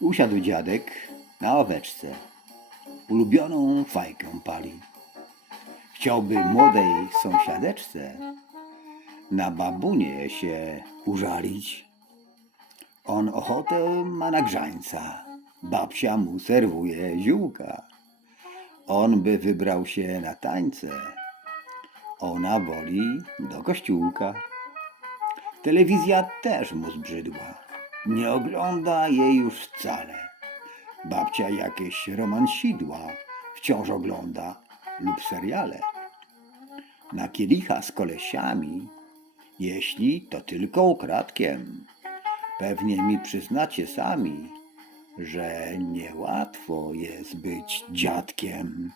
Usiadł dziadek na oweczce. Ulubioną fajkę pali. Chciałby młodej sąsiadeczce na babunie się użalić. On ochotę ma na grzańca, babcia mu serwuje ziółka. On by wybrał się na tańce, ona woli do kościółka. Telewizja też mu zbrzydła, nie ogląda jej już wcale. Babcia jakieś romansidła wciąż ogląda lub seriale. Na kielicha z kolesiami, jeśli to tylko ukradkiem, pewnie mi przyznacie sami, że niełatwo jest być dziadkiem.